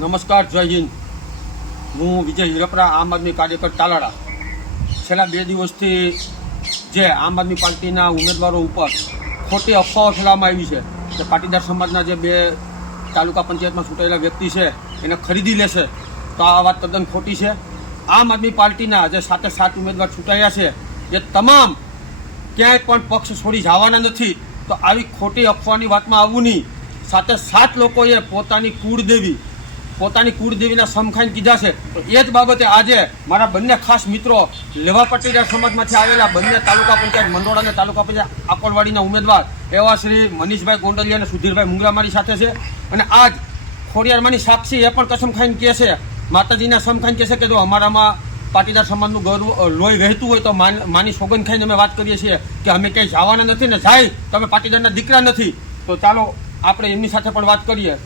નમસ્કાર, જય હિન્દ. હું વિજય હિરપરા, આમ આદમી કાર્યકર તાલાળા. છેલ્લા 2 દિવસથી જે આમ આદમી પાર્ટીના ઉમેદવારો ઉપર ખોટી અફવાઓ ફેલાવવામાં આવી છે કે પાટીદાર સમાજના જે 2 તાલુકા પંચાયતમાં ચૂંટાયેલા વ્યક્તિ છે એને ખરીદી લેશે, તો આ વાત તદ્દન ખોટી છે. આમ આદમી પાર્ટીના જે 7 ઉમેદવાર ચૂંટાયા છે એ તમામ ક્યાંય પણ પક્ષ છોડી જવાના નથી. તો આવી ખોટી અફવાની વાતમાં આવવું નહીં. 7 લોકોએ પોતાની કુળદેવીના સમખાઈને કીધા છે. તો એ જ બાબતે આજે મારા બંને ખાસ મિત્રો લેવા પાટીદાર સમાજમાંથી આવેલા બંને તાલુકા પંચાયત મંડોળ અને તાલુકા પંચાયત આકોલવાડીના ઉમેદવાર એવા શ્રી મનીષભાઈ ગોંડલિયા અને સુધીરભાઈ મુંગરા મારી સાથે છે. અને આજ ખોડિયારમાંની સાક્ષી એ પણ કસમ ખાઈને કહે છે, માતાજીના સમ ખાઈને કહે છે કે જો અમારામાં પાટીદાર સમાજનું ગૌરવ લોહી વહેતું હોય તો માની સોગંદ ખાઈને અમે વાત કરીએ છીએ કે અમે ક્યાંય જવાના નથી ને જાય તો અમે પાટીદારના દીકરા નથી. તો ચાલો આપણે એમની સાથે પણ વાત કરીએ.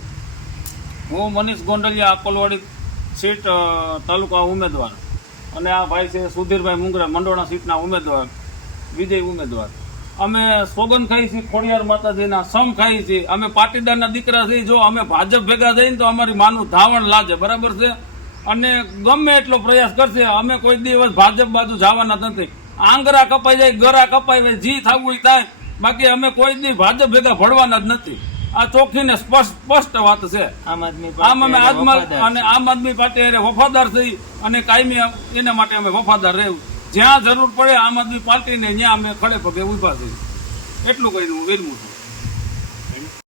હું મનીષ ગોંડલિયા, આકોલવાડી સીટ તાલુકા ઉમેદવાર, અને આ ભાઈ છે સુધીરભાઈ મુંગરા, મંડોળા સીટના ઉમેદવાર, વિજય ઉમેદવાર. અમે સોગન ખાઈ છીએ, ખોડિયાર માતાજીના સમ ખાઈ છીએ. અમે પાટીદારના દીકરા છીએ. જો અમે ભાજપ ભેગા જઈને તો અમારી માનું ધાવણ લાગે, બરાબર છે. અને ગમે એટલો પ્રયાસ કરશે, અમે કોઈ દિવસ ભાજપ બાજુ જવાના નથી. આંગરા કપાઈ જાય, ગરા કપાઈ જાય, જી થવું થાય, બાકી અમે કોઈ દિવસ ભાજપ ભેગા ભળવાના જ નથી. આ ચોખ્ખી ને સ્પષ્ટ વાત છે. આમ આદમી પાર્ટી વફાદાર થઈ અને કાયમી એના માટે અમે વફાદાર રહેવું. જ્યાં જરૂર પડે આમ આદમી પાર્ટીને ત્યાં અમે ખડે પગે ઉભા થઈ. એટલું કહી દઉં, વિરમું છું.